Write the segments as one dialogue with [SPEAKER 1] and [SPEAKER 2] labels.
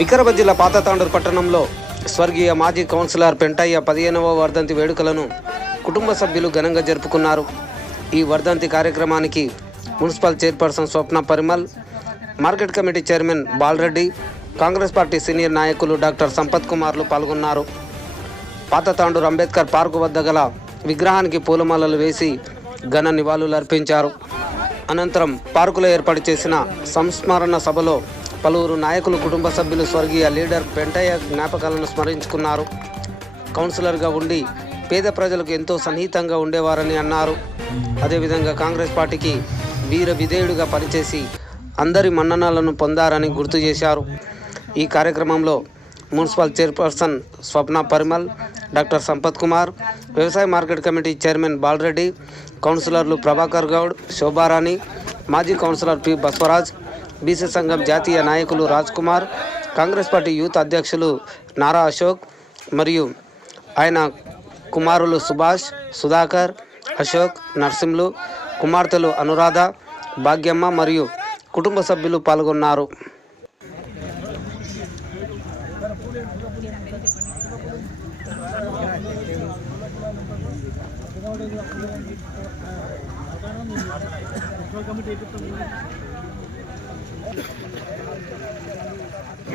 [SPEAKER 1] వికారాబాద్ జిల్లా పాతతాండూరు పట్టణంలో స్వర్గీయ మాజీ కౌన్సిలర్ పెంటయ్య పదిహేనవ వర్ధంతి వేడుకలను కుటుంబ సభ్యులు ఘనంగా జరుపుకున్నారు. ఈ వర్ధంతి కార్యక్రమానికి municipal chairperson Swapna Parimal market committee chairman Balareddy Congress party senior నాయకులు డాక్టర్ సంపత్ కుమార్లు పాల్గొన్నారు. పాతతాండూరు అంబేద్కర్ పార్కు వద్ద గల విగ్రహానికి పూలమాలలు వేసి ఘన నివాళులు అర్పించారు. అనంతరం పార్కులో ఏర్పాటు చేసిన సంస్మరణ సభలో పలువురు నాయకులు కుటుంబ సభ్యులు స్వర్గీయ లీడర్ పెంటయ్య జ్ఞాపకాలను స్మరించుకున్నారు. కౌన్సిలర్గా ఉండి పేద ప్రజలకు ఎంతో సన్నిహితంగా ఉండేవారని అన్నారు. అదేవిధంగా కాంగ్రెస్ పార్టీకి వీర విధేయుడిగా పనిచేసి అందరి మన్ననలను పొందారని గుర్తు చేశారు. ఈ కార్యక్రమంలో municipal chairperson Swapna Parimal doctor Sampath Kumar వ్యవసాయ మార్కెట్ కమిటీ చైర్మన్ బాలరెడ్డి కౌన్సిలర్లు ప్రభాకర్ గౌడ్ శోభారాణి మాజీ కౌన్సిలర్ పి బస్వరాజ్ బీసీ సంఘం జాతీయ నాయకులు Raj Kumar Congress party youth అధ్యక్షులు నారా అశోక్ మరియు ఆయన కుమారులు సుభాష్ సుధాకర్ అశోక్ నర్సింలు కుమార్తెలు అనురాధ భాగ్యమ్మ మరియు కుటుంబ సభ్యులు పాల్గొన్నారు.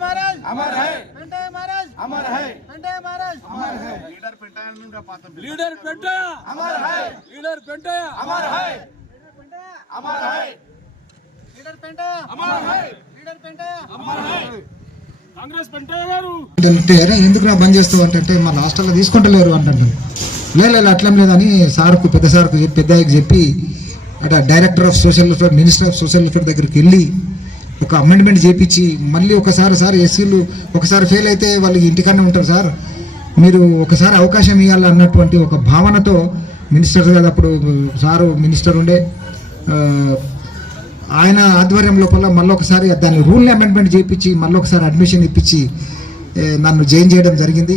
[SPEAKER 2] महाराज अमर है महाराज अमर है महाराज अमर है
[SPEAKER 3] लीडर पेंटाया
[SPEAKER 4] लीडर पेंटाया
[SPEAKER 2] अमर है
[SPEAKER 4] लीडर पेंटाया
[SPEAKER 2] अमर है। अमर है लीडर पेंटाया अमर है लीडर पेंटाया अमर है।
[SPEAKER 5] అంటే ఎందుకు నా బంద్ చేస్తావు? అంటే మా హాస్టల్లో తీసుకుంటలేరు అంటాడు. లేదు అట్లేం లేదని సార్కు పెద్ద సార్కు పెద్ద చెప్పి అట director of social welfare minister of social welfare దగ్గరికి వెళ్ళి ఒక అమెండ్మెంట్ చేపించి మళ్ళీ ఒకసారి సార్ ఎస్సీలు ఒకసారి ఫెయిల్ అయితే వాళ్ళకి ఇంటికనే ఉంటారు సార్. మీరు ఒకసారి అవకాశం ఇవ్వాలి అన్నటువంటి ఒక భావనతో మినిస్టర్ గారు అప్పుడు సారు మినిస్టర్ ఉండే ఆయన ఆధ్వర్యం లోపల మళ్ళీ ఒకసారి దాన్ని రూల్ అమెండ్మెంట్ చేయించి మళ్ళీ ఒకసారి అడ్మిషన్ ఇప్పించి నన్ను జాయిన్ చేయడం జరిగింది.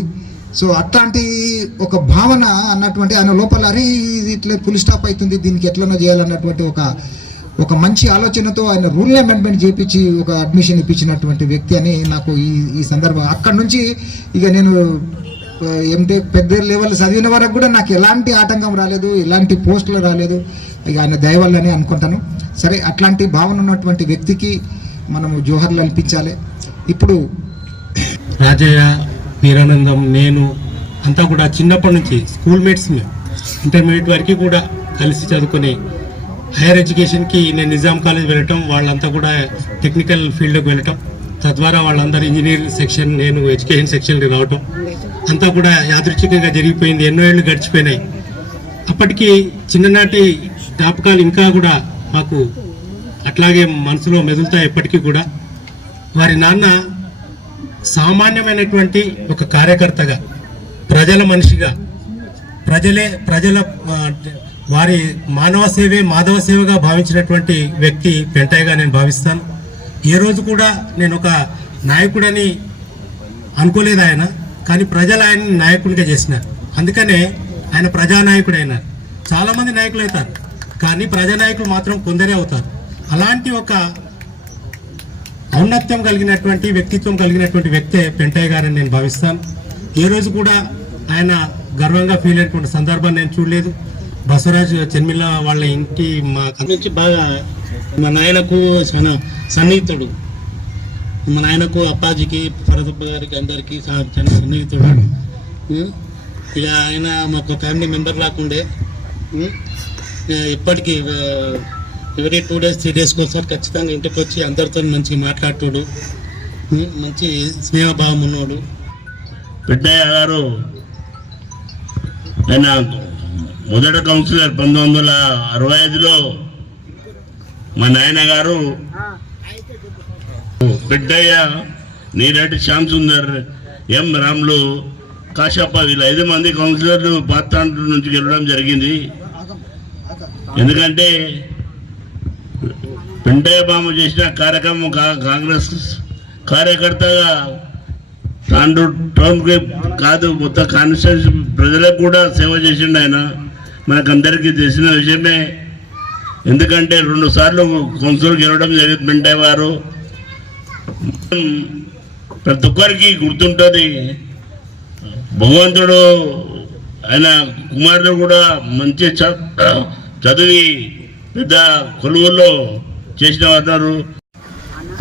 [SPEAKER 5] సో అట్లాంటి ఒక భావన అన్నటువంటి ఆయన లోపల అరే ఇది ఇట్లా ఫుల్ స్టాప్ అవుతుంది దీనికి ఎట్లనో చేయాలన్నటువంటి ఒక ఒక మంచి ఆలోచనతో ఆయన రూల్ అమెండ్మెంట్ చేయించి ఒక అడ్మిషన్ ఇప్పించినటువంటి వ్యక్తి అని నాకు ఈ ఈ సందర్భం. అక్కడి నుంచి ఇక నేను ఏంటి పెద్ద లెవెల్ చదివిన వరకు కూడా నాకు ఎలాంటి ఆటంకం రాలేదు ఎలాంటి పోస్టులు రాలేదు. ఇక ఆయన దయవల్లని అనుకుంటాను. సరే అట్లాంటి భావన ఉన్నటువంటి వ్యక్తికి మనము జోహర్లు అల్పించాలి ఇప్పుడు
[SPEAKER 6] రాజయ్య వీరానందం నేను అంతా కూడా చిన్నప్పటి నుంచి స్కూల్ మేట్స్ మేము ఇంటర్మీడియట్ వరకు కూడా కలిసి చదువుకొని హైయర్ ఎడ్యుకేషన్కి నేను నిజాం కాలేజ్ వెళ్ళటం వాళ్ళంతా కూడా టెక్నికల్ ఫీల్డ్కి వెళ్ళటం తద్వారా వాళ్ళందరూ ఇంజనీరింగ్ సెక్షన్ నేను ఎడ్యుకేషన్ సెక్షన్కి రావటం అంతా కూడా యాదృచ్ఛికంగా జరిగిపోయింది ఎన్నో ఏళ్ళు గడిచిపోయినాయి. అప్పటికి చిన్ననాటి జ్ఞాపకాలు ఇంకా కూడా మాకు అట్లాగే మనసులో మెదులుతాయి ఎప్పటికీ కూడా. వారి నాన్న సామాన్యమైనటువంటి ఒక కార్యకర్తగా ప్రజల మనిషిగా ప్రజలే ప్రజల వారి మానవ సేవే మాధవ సేవగా భావించినటువంటి వ్యక్తి పెంటయ్యగా నేను భావిస్తాను. ఏ రోజు కూడా నేను ఒక నాయకుడని అనుకోలేదు ఆయన కానీ ప్రజలు ఆయన నాయకునిగా చేసినారు. అందుకనే ఆయన ప్రజానాయకుడు అయినారు చాలామంది నాయకులు అవుతారు కానీ ప్రజానాయకులు మాత్రం కొందరే అవుతారు. అలాంటి ఒక ఔన్నత్యం కలిగినటువంటి వ్యక్తిత్వం కలిగినటువంటి వ్యక్తే పెంటయ్య గారని నేను భావిస్తాను. ఏ రోజు కూడా ఆయన గర్వంగా ఫీల్ అయినటువంటి సందర్భాన్ని నేను చూడలేదు. బసవరాజు చెన్మిల్ల వాళ్ళ ఇంటి మా నుంచి బాగా మా నాయనకు చాలా సన్నిహితుడు. మా నాయనకు అప్పాజీకి భరతప్ప గారికి అందరికీ చాలా సన్నిహితుడు? ఇక ఆయన మాకు ఫ్యామిలీ మెంబర్ లాకుండే. ఇప్పటికీ ఎవరీ టూ డేస్ త్రీ డేస్కి ఒకసారి ఖచ్చితంగా ఇంటికి వచ్చి అందరితో మంచిగా మాట్లాడుతాడు. మంచి స్నేహభావం ఉన్నాడు.
[SPEAKER 7] పెద్దయ్య గారు ఆయన మొదట కౌన్సిలర్ పంతొమ్మిది వందల అరవై ఐదులో మా నాయన గారు పెద్దయ్య నీరెడ్డి శ్యామ్ సుందర్ ఎం రాములు కాశప్ప వీళ్ళ ఐదు మంది కౌన్సిలర్లు పాత్ర నుంచి గెలవడం జరిగింది. ఎందుకంటే పెంటయ్య బామ చేసిన కార్యక్రమం కా- కాంగ్రెస్ కార్యకర్తగా తాండ్రు టౌన్కి కాదు మొత్తం కాన్స్టిట్యూన్సీ ప్రజలకు కూడా సేవ చేసిండు ఆయన. మనకందరికీ తెలిసిన విషయమే. ఎందుకంటే రెండు సార్లు కౌన్సిల్ గెలవడం జరిగింది పెంటయ్య వారు. ప్రతి ఒక్కరికి గుర్తుంటుంది భగవంతుడు ఆయన కుమారుడు కూడా మంచి చ- చదివి పెద్ద కొలువుల్లో చేసిన వారు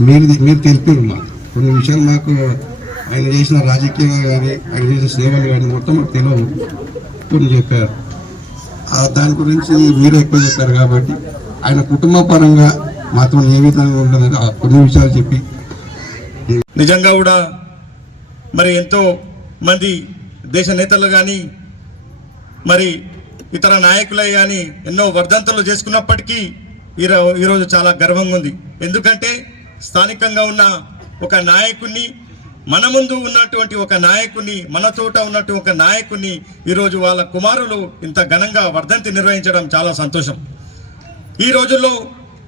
[SPEAKER 8] మీరు మీరు తెలిపారు మాకు. కొన్ని విషయాలు మాకు ఆయన చేసిన రాజకీయంగా కానీ ఆయన చేసిన సేవలు కానీ మొత్తం మాకు తెలియదు. కొన్ని చెప్పారు. ఆ దాని గురించి మీరు ఎక్కువ చెప్పారు కాబట్టి ఆయన కుటుంబ పరంగా మాతో ఏ విధంగా ఉండదు ఆ కొన్ని విషయాలు చెప్పి
[SPEAKER 9] నిజంగా కూడా మరి ఎంతో మంది దేశ నేతలు కానీ మరి ఇతర నాయకులే కానీ ఎన్నో వర్ధంతులు చేసుకున్నప్పటికీ ఈరో ఈరోజు చాలా గర్వంగా ఉంది. ఎందుకంటే స్థానికంగా ఉన్న ఒక నాయకుడిని మన ముందు ఉన్నటువంటి ఒక నాయకుని మన చోట ఉన్నట్టు ఒక నాయకుని ఈరోజు వాళ్ళ కుమారులు ఇంత ఘనంగా వర్ధంతి నిర్వహించడం చాలా సంతోషం. ఈ రోజుల్లో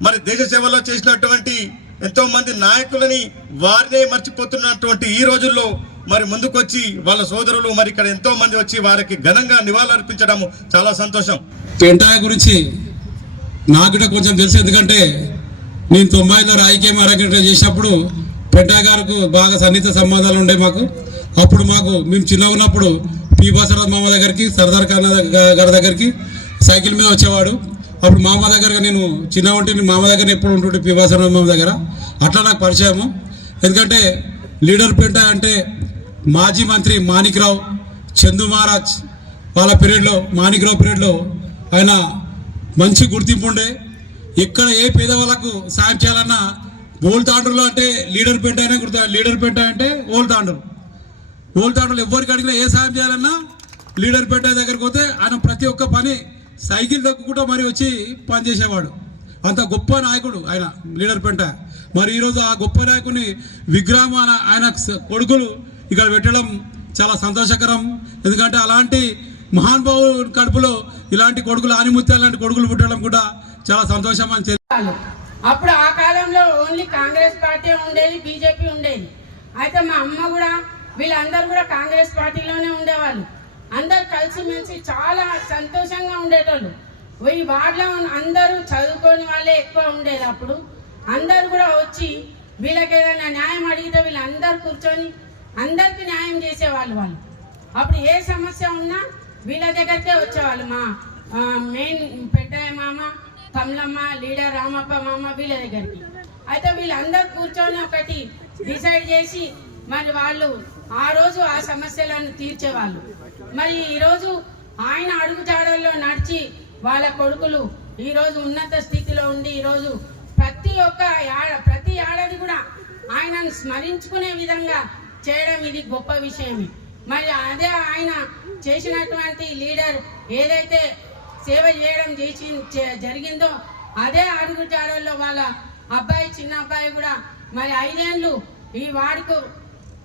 [SPEAKER 9] మరి దేశ సేవలో చేసినటువంటి ఎంతోమంది నాయకులని వారినే మర్చిపోతున్నటువంటి ఈ రోజుల్లో మరి ముందుకొచ్చి వాళ్ళ సోదరులు మరి ఇక్కడ ఎంతో మంది వచ్చి వారికి ఘనంగా నివాళులర్పించడం చాలా సంతోషం.
[SPEAKER 10] పెంటాయ గురించి నాకు కూడా కొంచెం తెలుసు. ఎందుకంటే నేను తొంభైలో రాజకీయం అరగంట చేసినప్పుడు పెంటాయ గారికి బాగా సన్నిహిత సంబంధాలు ఉండే మాకు. అప్పుడు మాకు మేము చిన్న ఉన్నప్పుడు పి బాసరాజ్ మామ దగ్గరికి సర్దార్ ఖాన్ గారి దగ్గరికి సైకిల్ మీద వచ్చేవాడు. అప్పుడు మామ దగ్గర నేను చిన్న ఉంటే మామ దగ్గర ఎప్పుడు ఉంటుంటే పి బాసరాజ్ మామ దగ్గర. అట్లా నాకు పరిచయము. ఎందుకంటే లీడర్ పెంట అంటే మాజీ మంత్రి మాణిక్రావు చందు మహారాజ్ వాళ్ళ పీరియడ్లో మాణిక్రావు పీరియడ్లో ఆయన మంచి గుర్తింపు ఉండే. ఎక్కడ ఏ పేదవాళ్ళకు సాయం చేయాలన్నా ఓల్డ్ తాండ్రులో అంటే లీడర్ పెంట అయినా గుర్తు లీడర్ పెంట అంటే ఓల్డ్ తాండ్రు ఓల్డ్ తాండ్రులు ఎవరికి అడిగినా ఏ సాయం చేయాలన్నా లీడర్ పెంట దగ్గరికి పోతే ఆయన ప్రతి ఒక్క పని సైకిల్ దక్కుకుంటూ మరి వచ్చి పని చేసేవాడు. అంత గొప్ప నాయకుడు ఆయన లీడర్ పెంట మరి ఈరోజు ఆ గొప్ప నాయకుని విగ్రహం ఆయన కొడుకులు ఇక్కడ పెట్టడం చాలా సంతోషకరం. ఎందుకంటే అలాంటి మహానుభావుడు కడుపులో ఇలాంటి కొడుకులు ఆనిముత్యాలు లాంటి కొడుకులు పుట్టడం కూడా చాలా సంతోషం అని తెలి-
[SPEAKER 11] అప్పుడు ఆ కాలంలో ఓన్లీ కాంగ్రెస్ పార్టీ ఉండేది బీజేపీ ఉండేది. అయితే మా అమ్మ కూడా వీళ్ళందరూ కూడా కాంగ్రెస్ పార్టీలోనే ఉండేవాళ్ళు. అందరు కలిసిమెలిసి చాలా సంతోషంగా ఉండేటోళ్ళు. ఈ వార్డులో అందరూ చదువుకొని వాళ్ళే ఎక్కువ ఉండేది అప్పుడు. అందరు కూడా వచ్చి వీళ్ళకి ఏదైనా న్యాయం అడిగితే వీళ్ళందరూ కూర్చొని అందరికీ న్యాయం చేసేవాళ్ళు వాళ్ళు. అప్పుడు ఏ సమస్య ఉన్నా వీళ్ళ దగ్గరికే వచ్చేవాళ్ళు మా మెయిన్ పెద్దయ్య మామ కమలమ్మ లీడర్ రామప్ప మామ వీళ్ళ దగ్గరికి. అయితే వీళ్ళందరూ కూర్చొని ఒకటి డిసైడ్ చేసి మరి వాళ్ళు ఆ రోజు ఆ సమస్యలను తీర్చేవాళ్ళు. మరి ఈరోజు ఆయన అడుగుజాడల్లో నడిచి వాళ్ళ కొడుకులు ఈరోజు ఉన్నత స్థితిలో ఉండి ఈరోజు ప్రతి ఒక్క ప్రతి ఏడాది కూడా ఆయనను స్మరించుకునే విధంగా చేయడం ఇది గొప్ప విషయమే మరి అదే ఆయన చేసినటువంటి లీడర్ ఏదైతే సేవ చేయడం చేసి జరిగిందో అదే అడుగుజాడల్లో వాళ్ళ అబ్బాయి చిన్న అబ్బాయి కూడా మరి ఐదేళ్ళు ఈ వాడుకు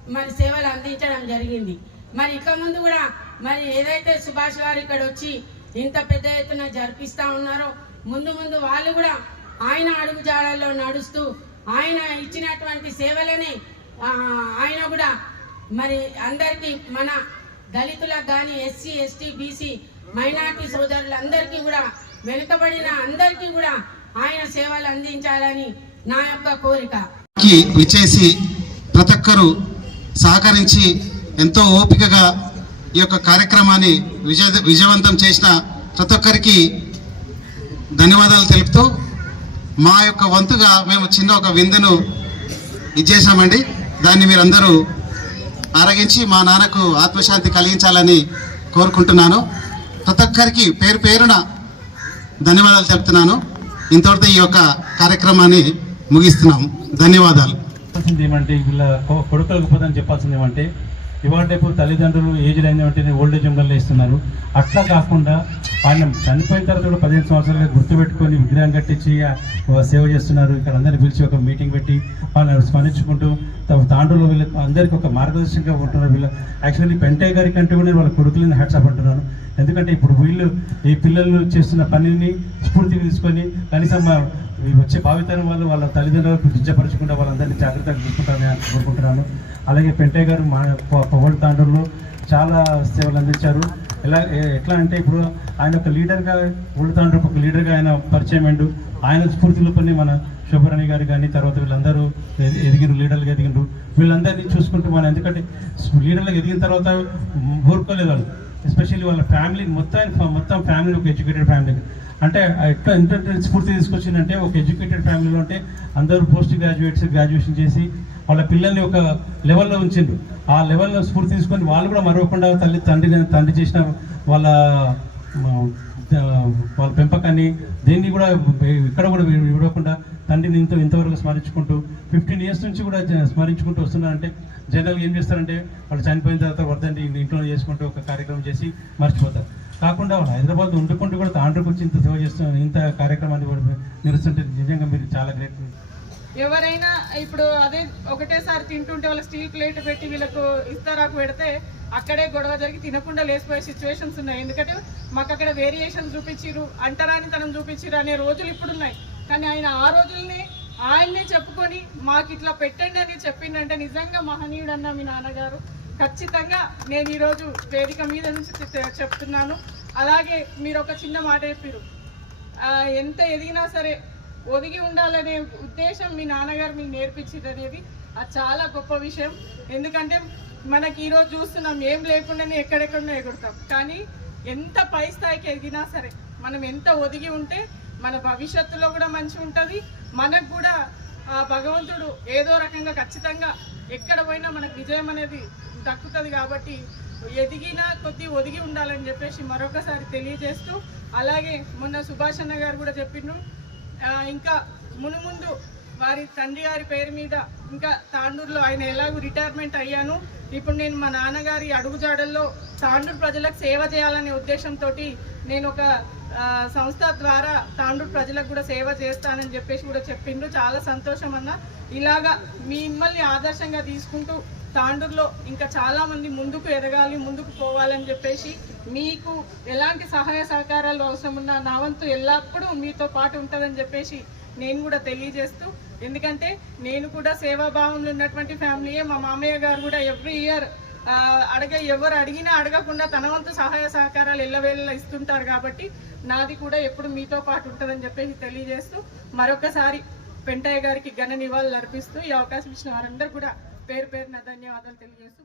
[SPEAKER 11] మరి సేవలు అందించడం జరిగింది. మరి ఇక ముందు కూడా మరి ఏదైతే సుభాష్ గారు ఇక్కడ వచ్చి ఇంత పెద్ద ఎత్తున జరిపిస్తా ఉన్నారో ముందు ముందు వాళ్ళు కూడా ఆయన అడుగుజాడల్లో నడుస్తూ ఆయన ఇచ్చినటువంటి సేవలనే ఆయన కూడా మరి అందరికీ మన దళితులకు కానీ ఎస్సీ ఎస్టీ బీసీ మైనార్టీ సోదరులందరికీ కూడా వెనుకబడిన అందరికీ కూడా ఆయన సేవలు అందించాలని నా యొక్క కోరిక.
[SPEAKER 8] విచేసి ప్రతి ఒక్కరూ సహకరించి ఎంతో ఓపికగా ఈ యొక్క కార్యక్రమాన్ని విజయ విజయవంతం చేసిన ప్రతి ఒక్కరికి ధన్యవాదాలు తెలుపుతూ మా యొక్క వంతుగా మేము చిన్న ఒక విందును ఇచ్చేసామండి దాన్ని మీరందరూ ఆరగించి మా నాన్నకు ఆత్మశాంతి కలిగించాలని కోరుకుంటున్నాను. ప్రతి ఒక్కరికి పేరు పేరున ధన్యవాదాలు చెప్తున్నాను ఇంతవరకు ఈ యొక్క కార్యక్రమాన్ని ముగిస్తున్నాము. ధన్యవాదాలు.
[SPEAKER 12] ఏమంటే వీళ్ళ కొడుకులకు పోదని చెప్పాల్సింది ఏమంటే ఇవాళ ఇప్పుడు తల్లిదండ్రులు ఏజ్ అయిన వెంటనే ఓల్డేజ్ హోమ్లలో ఇస్తున్నారు అట్లా కాకుండా ఆయన చనిపోయిన తర్వాత కూడా పదిహేను సంవత్సరాలుగా గుర్తుపెట్టుకొని విగ్రహం కట్టించి సేవ చేస్తున్నారు. ఇక్కడ అందరిని పిలిచి ఒక మీటింగ్ పెట్టి వాళ్ళని స్మరించుకుంటూ తమ తాండ్రులు వీళ్ళకి అందరికీ ఒక మార్గదర్శకంగా ఉంటున్నారు. వీళ్ళు యాక్చువల్లీ పెంటయ్య గారి కంటే కూడా వాళ్ళ కొడుకులని హ్యాట్సాప్ అంటున్నాను. ఎందుకంటే ఇప్పుడు వీళ్ళు ఈ పిల్లలు చేస్తున్న పనిని స్ఫూర్తిగా తీసుకొని కనీసం వచ్చే భావితరం వాళ్ళు వాళ్ళ తల్లిదండ్రులకు దించపరచకుండా వాళ్ళందరినీ జాగ్రత్తగా చూసుకుంటారని కోరుకుంటున్నాను. అలాగే పెంటయ్య గారు మా పవన్ తాండూరులో చాలా సేవలు అందించారు. ఎలా ఎట్లా అంటే ఇప్పుడు ఆయన ఒక లీడర్గా ఓల్డ్ తాండ్రుకు ఒక లీడర్గా ఆయన పరిచయం అండు ఆయన స్ఫూర్తిలో కొన్ని మన శుభరణి గారు కానీ తర్వాత వీళ్ళందరూ ఎదిగిన లీడర్లుగా ఎదిగిండ్రు వీళ్ళందరినీ చూసుకుంటూ మనం ఎందుకంటే లీడర్లకు ఎదిగిన తర్వాత ఊరుకోలేదు వాళ్ళు. ఎస్పెషల్లీ వాళ్ళ ఫ్యామిలీ మొత్తం మొత్తం ఫ్యామిలీ ఒక ఎడ్యుకేటెడ్ ఫ్యామిలీ. అంటే ఎట్లా ఎంత స్ఫూర్తి తీసుకొచ్చిందంటే ఒక ఎడ్యుకేటెడ్ ఫ్యామిలీలో అంటే అందరూ పోస్ట్ గ్రాడ్యుయేట్స్ గ్రాడ్యుయేషన్ చేసి వాళ్ళ పిల్లల్ని ఒక లెవెల్లో ఉంచిండ్రు. ఆ లెవెల్లో స్ఫూర్తి తీసుకొని వాళ్ళు కూడా మరవకుండా తల్లి తండ్రి తండ్రి చేసిన వాళ్ళ వాళ్ళ పెంపకాన్ని దేన్ని కూడా ఇక్కడ కూడా విడవకుండా తండ్రిని ఇంత ఇంతవరకు స్మరించుకుంటూ ఫిఫ్టీన్ ఇయర్స్ నుంచి కూడా స్మరించుకుంటూ వస్తున్నారంటే జనరల్గా ఏం చేస్తారంటే వాళ్ళు చనిపోయిన తర్వాత వర్ధంతి ఇంట్లో చేసుకుంటూ ఒక కార్యక్రమం చేసి మర్చిపోతారు. కాకుండా హైదరాబాద్ ఉండుకుంటూ కూడా తాండ్రికి వచ్చి ఇంత సేవ చేస్తున్నారు ఇంత కార్యక్రమాన్ని కూడా నిరుస్తుంటే నిజంగా మీరు చాలా గ్రేట్.
[SPEAKER 13] ఎవరైనా ఇప్పుడు అదే ఒకటేసారి తింటుంటే వాళ్ళ స్టీల్ ప్లేట్ పెట్టి వీళ్ళకు ఇస్తారాకు పెడితే అక్కడే గొడవ జరిగి తినకుండా లేచిపోయే సిచ్యువేషన్స్ ఉన్నాయి. ఎందుకంటే మాకు అక్కడ వేరియేషన్ చూపించిరు అంటరాని తనం చూపించిరు అనే రోజులు ఇప్పుడు ఉన్నాయి కానీ ఆయన ఆ రోజుల్ని ఆయన్నే చెప్పుకొని మాకు ఇట్లా పెట్టండి అని చెప్పిండంటే నిజంగా మహనీయుడు అన్న మీ నాన్నగారు. ఖచ్చితంగా నేను ఈరోజు వేదిక మీద నుంచి చెప్తున్నాను. అలాగే మీరు ఒక చిన్న మాట చెప్పారు. ఎంత ఎదిగినా సరే ఒదిగి ఉండాలనే ఉద్దేశం మీ నాన్నగారు మీకు నేర్పించింది అనేది అది చాలా గొప్ప విషయం. ఎందుకంటే మనకి ఈరోజు చూస్తున్నాం ఏం లేకుండానే ఎక్కడెక్కడో ఎగురుతాం. కానీ ఎంత పై స్థాయికి ఎదిగినా సరే మనం ఎంత ఒదిగి ఉంటే మన భవిష్యత్తులో కూడా మంచి ఉంటుంది మనకు కూడా ఆ భగవంతుడు ఏదో రకంగా ఖచ్చితంగా ఎక్కడ పోయినా మనకు విజయం అనేది దక్కుతుంది కాబట్టి ఎదిగిన కొద్ది ఒదిగి ఉండాలని చెప్పేసి మరొకసారి తెలియజేస్తూ అలాగే మొన్న సుభాష్ అన్న గారు కూడా చెప్పిండ్రు. ఇంకా మునుముందు వారి తండ్రి గారి పేరు మీద ఇంకా తాండూరులో ఆయన ఎలాగో రిటైర్మెంట్ అయ్యాను. ఇప్పుడు నేను మా నాన్నగారి అడుగుజాడల్లో తాండూరు ప్రజలకు సేవ చేయాలనే ఉద్దేశంతో నేను ఒక సంస్థ ద్వారా తాండూరు ప్రజలకు కూడా సేవ చేస్తానని చెప్పేసి కూడా చెప్పిండ్రు. చాలా సంతోషం అన్న. ఇలాగా మిమ్మల్ని ఆదర్శంగా తీసుకుంటూ తాండూరులో ఇంకా చాలామంది ముందుకు ఎదగాలి ముందుకు పోవాలని చెప్పేసి మీకు ఎలాంటి సహాయ సహకారాలు అవసరం ఉన్నా నా వంతు ఎల్లప్పుడూ మీతో పాటు ఉంటుందని చెప్పేసి నేను కూడా తెలియజేస్తూ ఎందుకంటే నేను కూడా సేవాభావంలో ఉన్నటువంటి ఫ్యామిలీయే. మా మామయ్య గారు కూడా ఎవ్రీ ఇయర్ అడగ ఎవరు అడిగినా అడగకుండా తన వంతు సహాయ సహకారాలు ఎల్లవేళ ఇస్తుంటారు కాబట్టి నాది కూడా ఎప్పుడు మీతో పాటు ఉంటుందని చెప్పేసి తెలియజేస్తూ మరొకసారి పెంటయ్య గారికి ఘన నివాళులు అర్పిస్తూ ఈ అవకాశం ఇచ్చిన వారందరూ కూడా పేరు పేరున ధన్యవాదాలు తెలియజేస్తూ